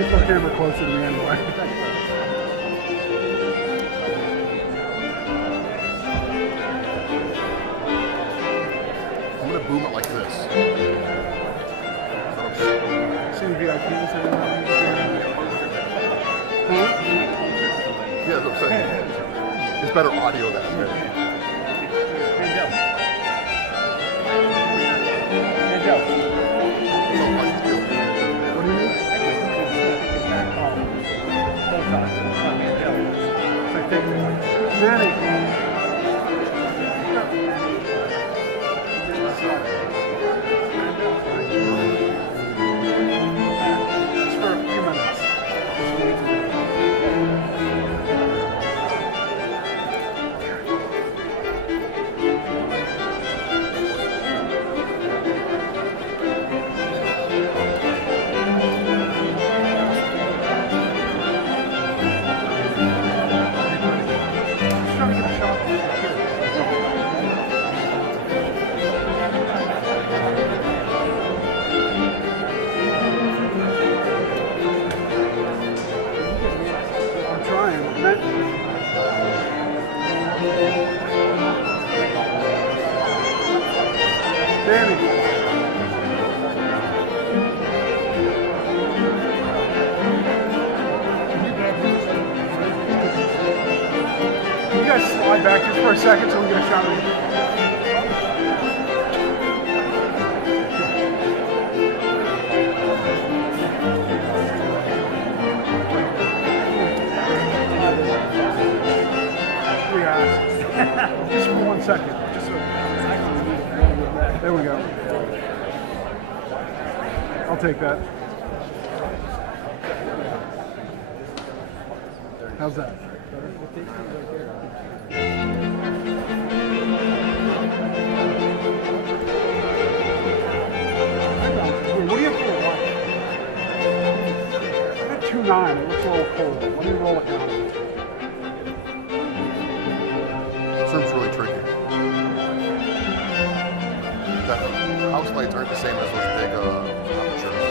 Get the camera closer to me anyway. I'm gonna boom it like this. Same VIPs and Yeah, that's what I'm saying. It's better audio that way. what do you mean? Manny. Just for a few minutes. I'm trying. Danny. Can you guys slide back just for a second so we get a shot of you? Yeah. Just for 1 second. Just so. There we go. I'll take that. How's that? What do you feel like? I'm at 2.9. It looks a little cold. Let me roll it down. Surf's really tricky. The house lights aren't the same as those big apertures.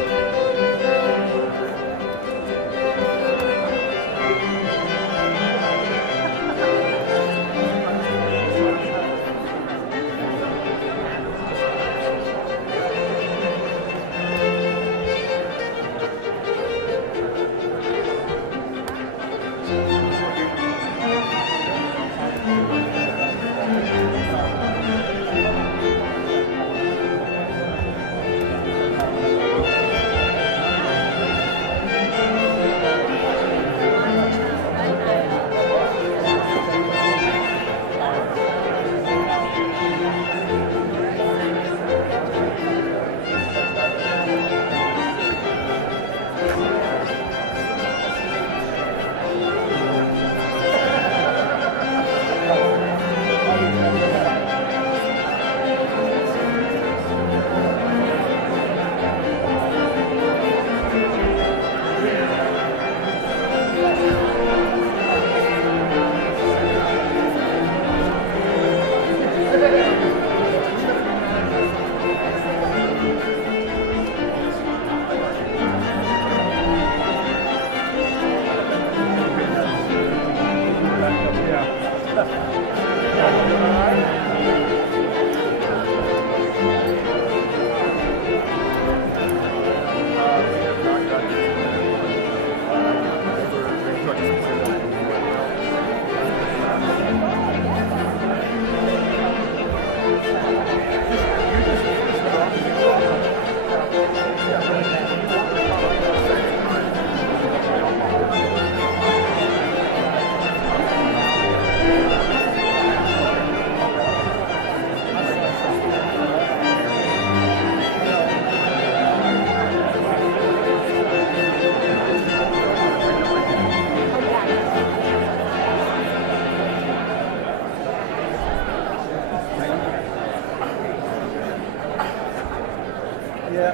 Yeah.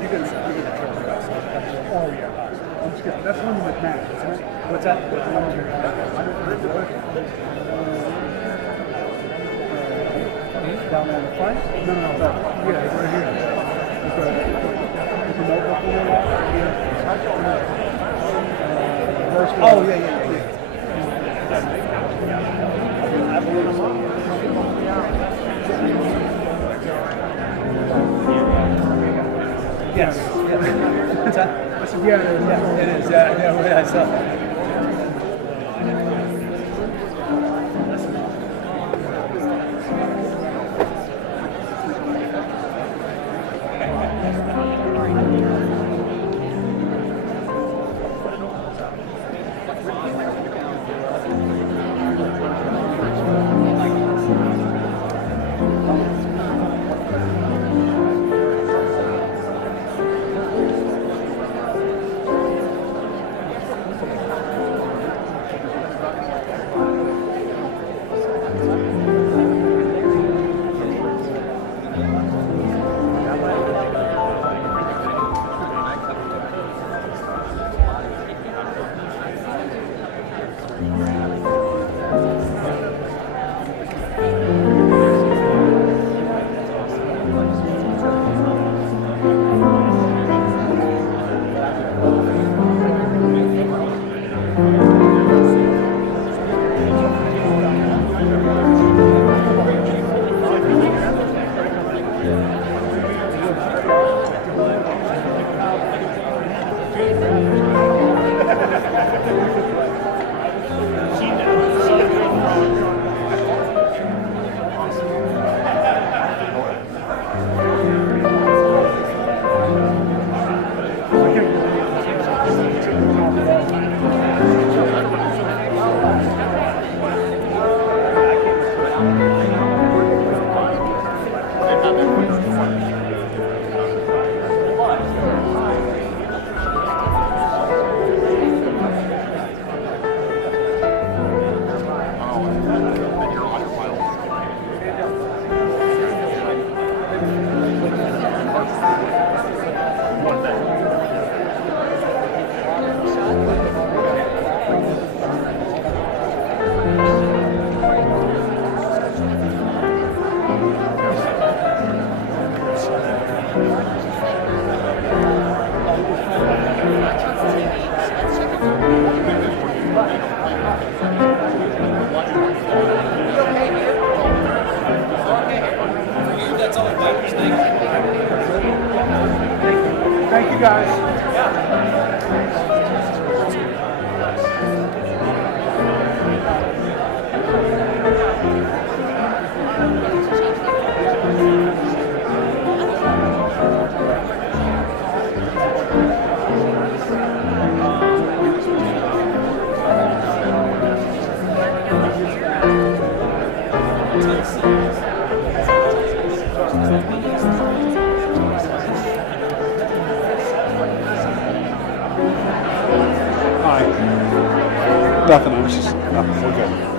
You can Oh, yeah. I'm just kidding. That's Linda McMahon, isn't it? What's that? Down there in the front? No, that. Yeah, right here. with the notebook in your lap. Verse Oh, one. yeah. Yes. What's that? I said, yeah, there's Yeah, it is. Yeah, I saw that. Thank you, guys. Hi. Nothing. I was just. No, we're good.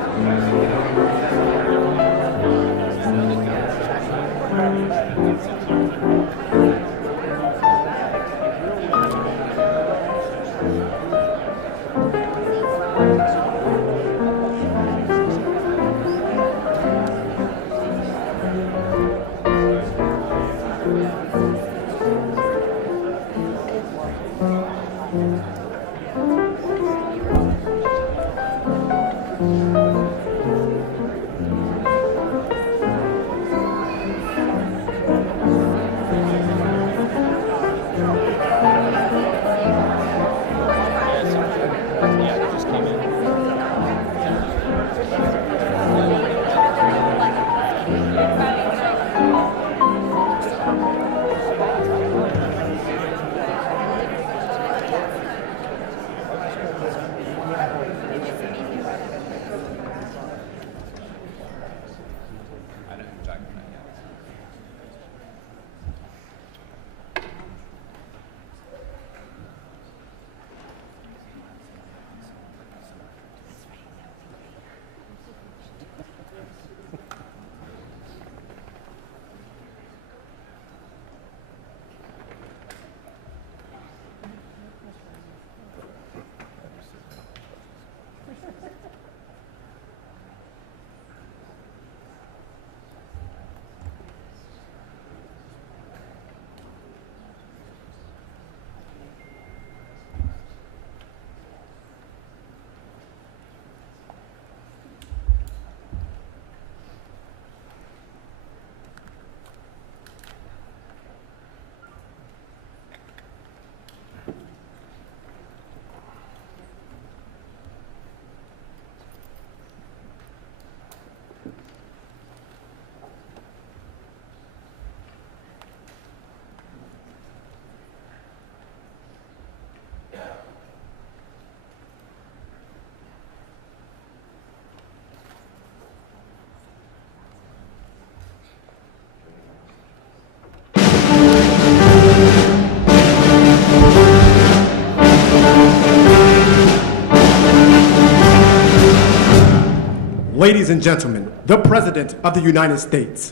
Ladies and gentlemen, the President of the United States.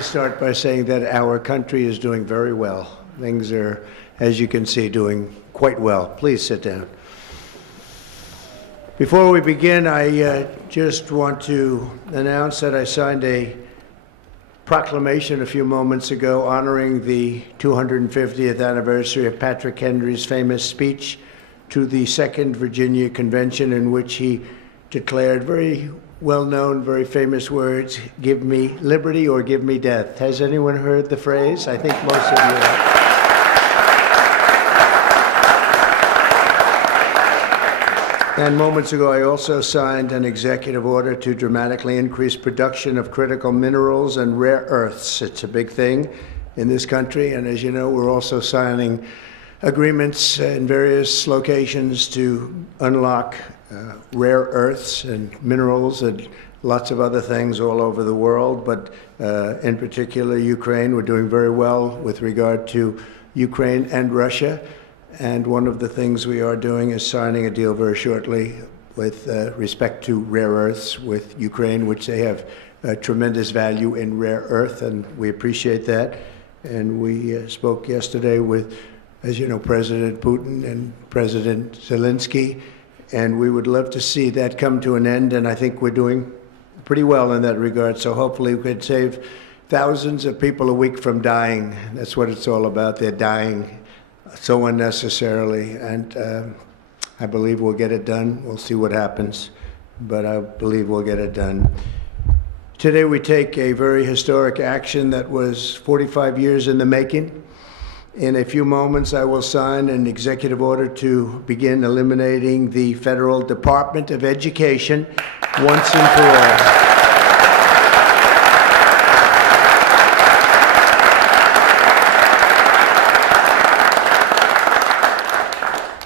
Start by saying that our country is doing very well. Things are, as you can see, doing quite well. Please sit down. Before we begin, I just want to announce that I signed a proclamation a few moments ago honoring the 250th anniversary of Patrick Henry's famous speech to the Second Virginia Convention, in which he declared very well-known, very famous words, "Give me liberty or give me death." Has anyone heard the phrase? I think most of you have. And moments ago, I also signed an executive order to dramatically increase production of critical minerals and rare earths. It's a big thing in this country, and as you know, we're also signing agreements in various locations to unlock rare earths and minerals and lots of other things all over the world, but in particular Ukraine. We're doing very well with regard to Ukraine and Russia, and one of the things we are doing is signing a deal very shortly with respect to rare earths with Ukraine, which they have tremendous value in rare earth, and we appreciate that. And we spoke yesterday with, as you know, President Putin and President Zelensky, and we would love to see that come to an end, and I think we're doing pretty well in that regard. So hopefully we could save thousands of people a week from dying. That's what it's all about. They're dying so unnecessarily, and I believe we'll get it done. We'll see what happens, but I believe we'll get it done. Today we take a very historic action that was 45 years in the making. In a few moments, I will sign an executive order to begin eliminating the Federal Department of Education once and for all.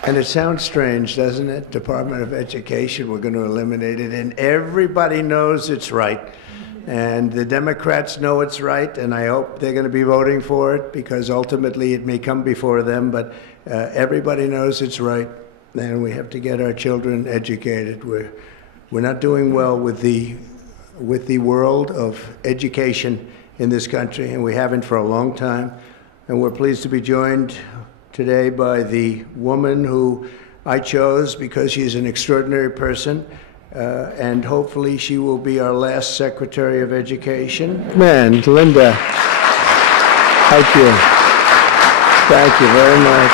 And it sounds strange, doesn't it? Department of Education, we're going to eliminate it, and everybody knows it's right. And the Democrats know it's right, and I hope they're going to be voting for it, because ultimately it may come before them, but everybody knows it's right, and we have to get our children educated. We're not doing well with the world of education in this country, and we haven't for a long time. And we're pleased to be joined today by the woman who I chose because she's an extraordinary person. And hopefully she will be our last Secretary of Education. Man, Linda, thank you. Thank you very much.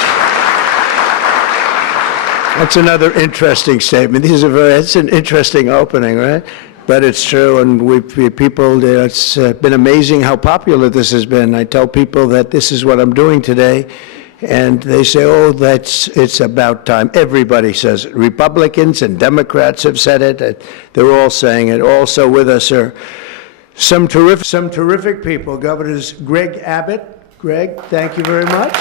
That's another interesting statement. It's an interesting opening, right? But it's true, and it's been amazing how popular this has been. I tell people that this is what I'm doing today, and they say, "Oh, it's about time." Everybody says it. Republicans and Democrats have said it. They're all saying it. Also with us are some terrific people. Governors Greg Abbott. Greg, thank you very much.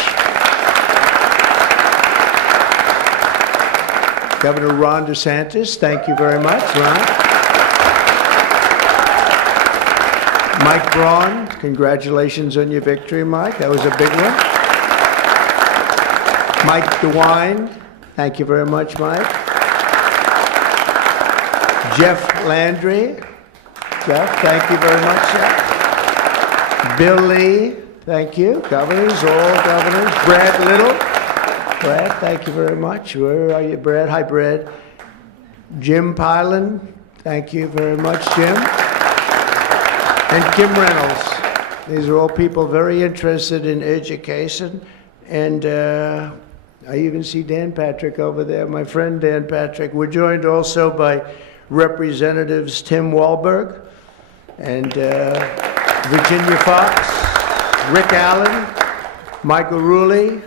Governor Ron DeSantis, thank you very much, Ron. Mike Braun, congratulations on your victory, Mike. That was a big one. Mike DeWine, thank you very much, Mike. Jeff Landry. Jeff, thank you very much, Jeff. Bill Lee, thank you. Governors, all governors. Brad Little. Brad, thank you very much. Where are you, Brad? Hi, Brad. Jim Pilan, thank you very much, Jim. And Kim Reynolds. These are all people very interested in education, and I even see Dan Patrick over there, my friend Dan Patrick. We're joined also by Representatives Tim Walberg and Virginia Fox. Rick Allen, Michael Rulli,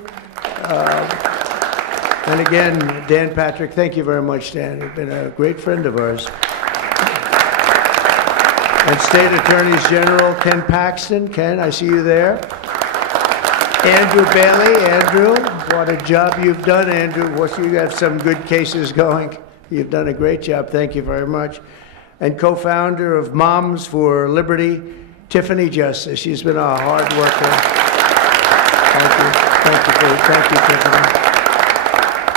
and again, Dan Patrick. Thank you very much, Dan. You've been a great friend of ours. And State Attorneys General Ken Paxton. Ken, I see you there. Andrew Bailey. Andrew, what a job you've done, Andrew. You have some good cases going. You've done a great job. Thank you very much. And co-founder of Moms for Liberty, Tiffany Justice. She's been a hard worker. Thank you, Tiffany.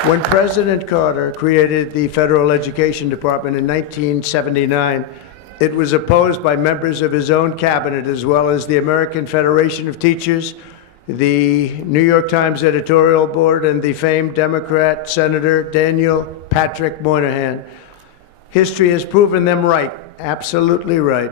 When President Carter created the Federal Education Department in 1979, it was opposed by members of his own cabinet, as well as the American Federation of Teachers, the New York Times editorial board, and the famed Democrat Senator Daniel Patrick Moynihan. History has proven them right, absolutely right.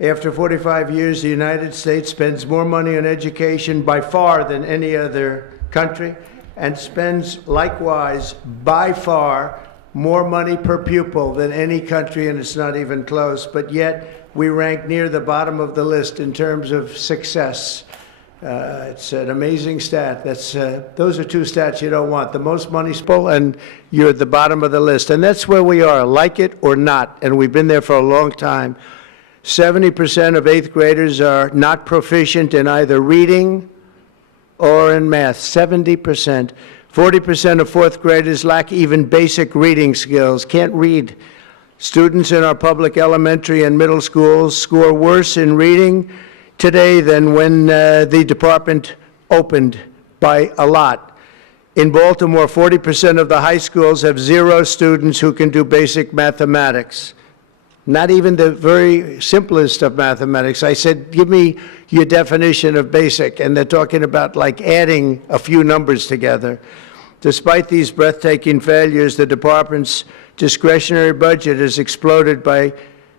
After 45 years, the United States spends more money on education by far than any other country, and spends likewise by far more money per pupil than any country, and it's not even close. But yet we rank near the bottom of the list in terms of success. It's an amazing stat. Those are two stats you don't want. The most money spent, and you're at the bottom of the list. And that's where we are, like it or not. And we've been there for a long time. 70% of 8th graders are not proficient in either reading or in math. 70%. 40% of 4th graders lack even basic reading skills, can't read. Students in our public elementary and middle schools score worse in reading today than when the department opened, by a lot. In Baltimore, 40% of the high schools have 0 students who can do basic mathematics. Not even the very simplest of mathematics. I said, give me your definition of basic, and they're talking about like adding a few numbers together. Despite these breathtaking failures, the department's discretionary budget has exploded by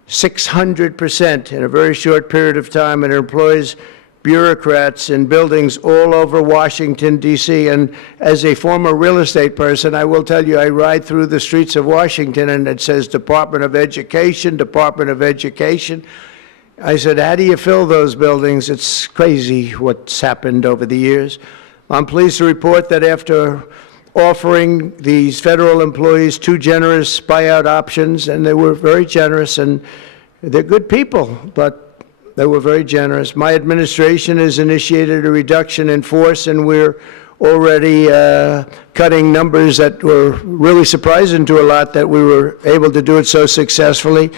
600% in a very short period of time, and it employs bureaucrats in buildings all over Washington, D.C. And as a former real estate person, I will tell you, I ride through the streets of Washington, and it says Department of Education, Department of Education. I said, how do you fill those buildings? It's crazy what's happened over the years. I'm pleased to report that after offering these federal employees 2 generous buyout options, and they were very generous, and they're good people, but they were very generous. My administration has initiated a reduction in force, and we're already cutting numbers that were really surprising to a lot, that we were able to do it so successfully.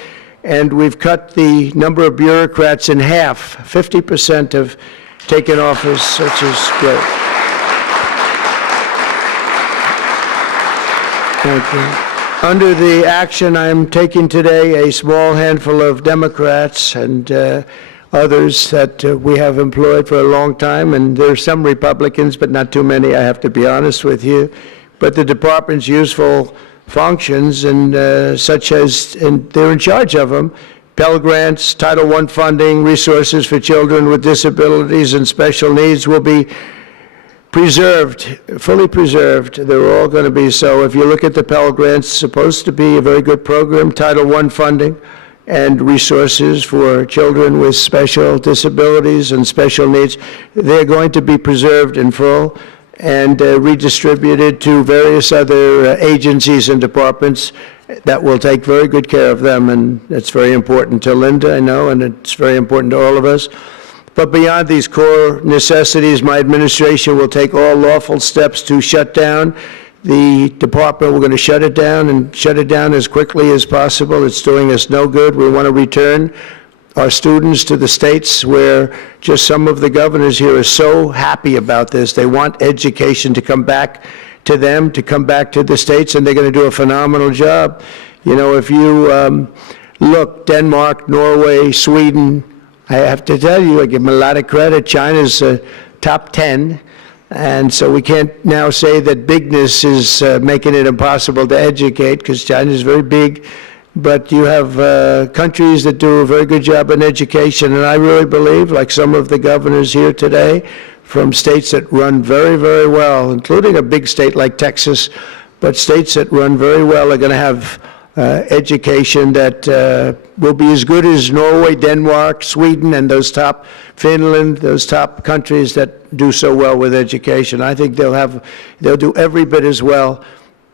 And we've cut the number of bureaucrats in half. 50% have taken office, which is great. Thank you. Under the action I'm taking today, a small handful of Democrats and others that we have employed for a long time, and there are some Republicans, but not too many, I have to be honest with you. But the department's useful functions, and such as, and they're in charge of them, Pell Grants, Title I funding, resources for children with disabilities and special needs will be preserved, fully preserved. They're all going to be so. If you look at the Pell Grants, it's supposed to be a very good program. Title I funding and resources for children with special disabilities and special needs, they're going to be preserved in full and redistributed to various other agencies and departments that will take very good care of them. And that's very important to Linda, I know, and it's very important to all of us. But beyond these core necessities, my administration will take all lawful steps to shut down the department. We're going to shut it down, and shut it down as quickly as possible. It's doing us no good. We want to return our students to the states, where just some of the governors here are so happy about this. They want education to come back to them, to come back to the states, and they're going to do a phenomenal job. You know, if you look, Denmark, Norway, Sweden, I have to tell you, I give them a lot of credit. China's top 10. And so we can't now say that bigness is making it impossible to educate, because China is very big. But you have countries that do a very good job in education. And I really believe, like some of the governors here today, from states that run very, very well, including a big state like Texas, but states that run very well are going to have education that will be as good as Norway, Denmark, Sweden, and Finland, those top countries that do so well with education. I think they'll do every bit as well.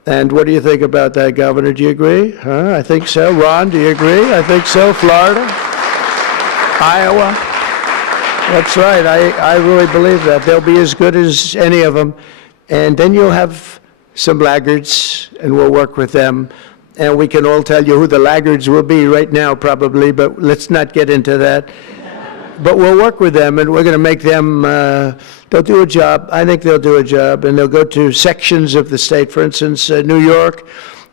And what do you think about that, Governor? Do you agree? Huh? I think so. Ron, do you agree? I think so. Florida? Iowa? That's right. I really believe that. They'll be as good as any of them. And then you'll have some laggards, and we'll work with them. And we can all tell you who the laggards will be right now, probably, but let's not get into that. But we'll work with them, and we're going to make them, they'll do a job. I think they'll do a job, and they'll go to sections of the state. For instance, New York,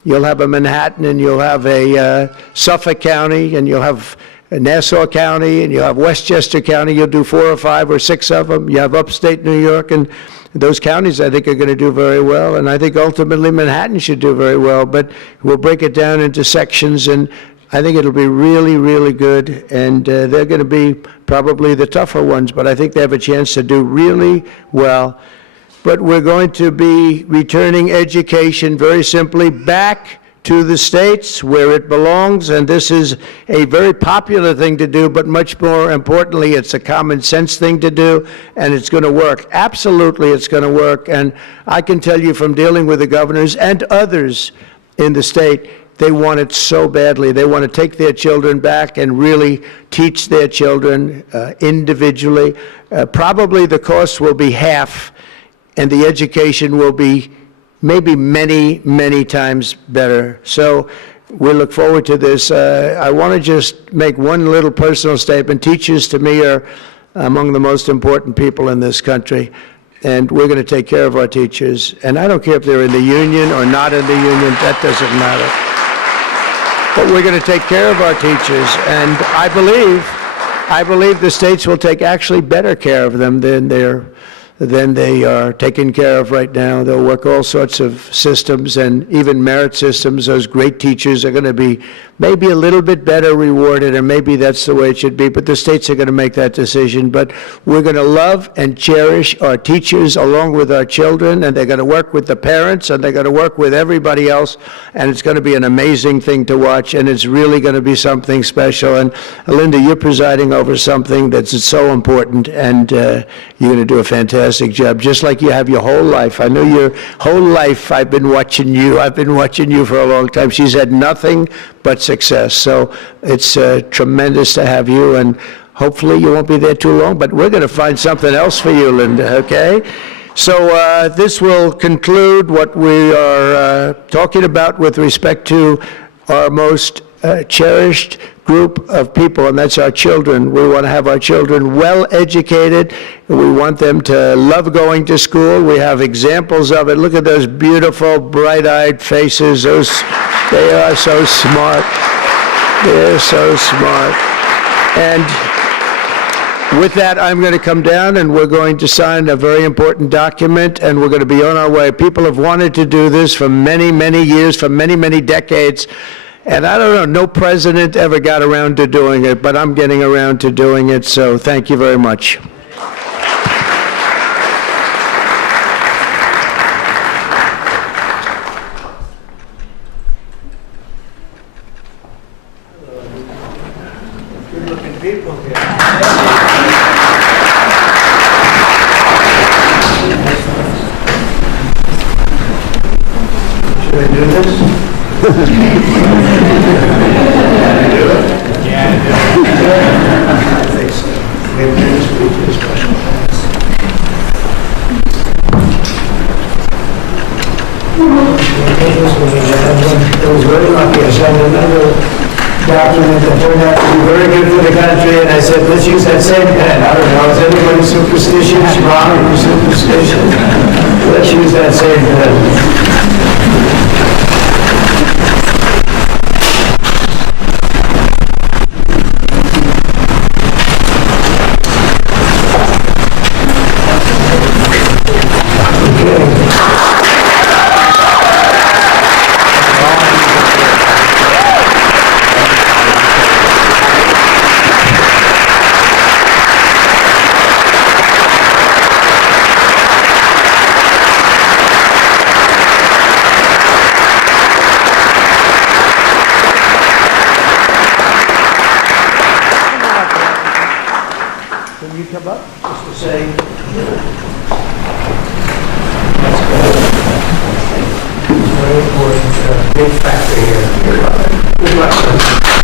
you'll have a Manhattan, and you'll have a Suffolk County, and you'll have Nassau County, and you'll have Westchester County. You'll do 4 or 5 or 6 of them. You have upstate New York, and those counties, I think, are going to do very well, and I think ultimately Manhattan should do very well, but we'll break it down into sections, and I think it'll be really, really good, and they're going to be probably the tougher ones, but I think they have a chance to do really well. But we're going to be returning education very simply back to the states where it belongs, and this is a very popular thing to do, but much more importantly, it's a common sense thing to do, and it's going to work. Absolutely, it's going to work, and I can tell you from dealing with the governors and others in the state, they want it so badly. They want to take their children back and really teach their children individually. Probably the cost will be half, and the education will be maybe many, many times better. So we look forward to this. I want to just make one little personal statement. Teachers, to me, are among the most important people in this country, and we're going to take care of our teachers. And I don't care if they're in the union or not in the union. That doesn't matter. But we're going to take care of our teachers, and I believe the states will take actually better care of them than they are taken care of right now. They'll work all sorts of systems and even merit systems. Those great teachers are going to be maybe a little bit better rewarded, and maybe that's the way it should be, but the states are going to make that decision. But we're going to love and cherish our teachers along with our children, and they're going to work with the parents, and they're going to work with everybody else, and it's going to be an amazing thing to watch, and it's really going to be something special. And Linda, you're presiding over something that's so important, and you're going to do a fantastic job, just like you have your whole life. I know your whole life I've been watching you. I've been watching you for a long time. She's had nothing but success. So it's tremendous to have you, and hopefully you won't be there too long, but we're going to find something else for you, Linda, okay? So this will conclude what we are talking about with respect to our most cherished group of people, and that's our children. We want to have our children well educated. We want them to love going to school. We have examples of it. Look at those beautiful, bright-eyed faces. They are so smart. They're so smart. And with that, I'm going to come down, and we're going to sign a very important document, and we're going to be on our way. People have wanted to do this for many, many years, for many, many decades. And I don't know, no president ever got around to doing it, but I'm getting around to doing it, so thank you very much. Good-looking people here. Should I do this? It was very lucky. I signed another document that turned out to be very good for the country, and I said, let's use that same pen. I don't know, is anybody superstitious? Ron, are you superstitious? Let's use that same pen. Very important big factor here. Good luck.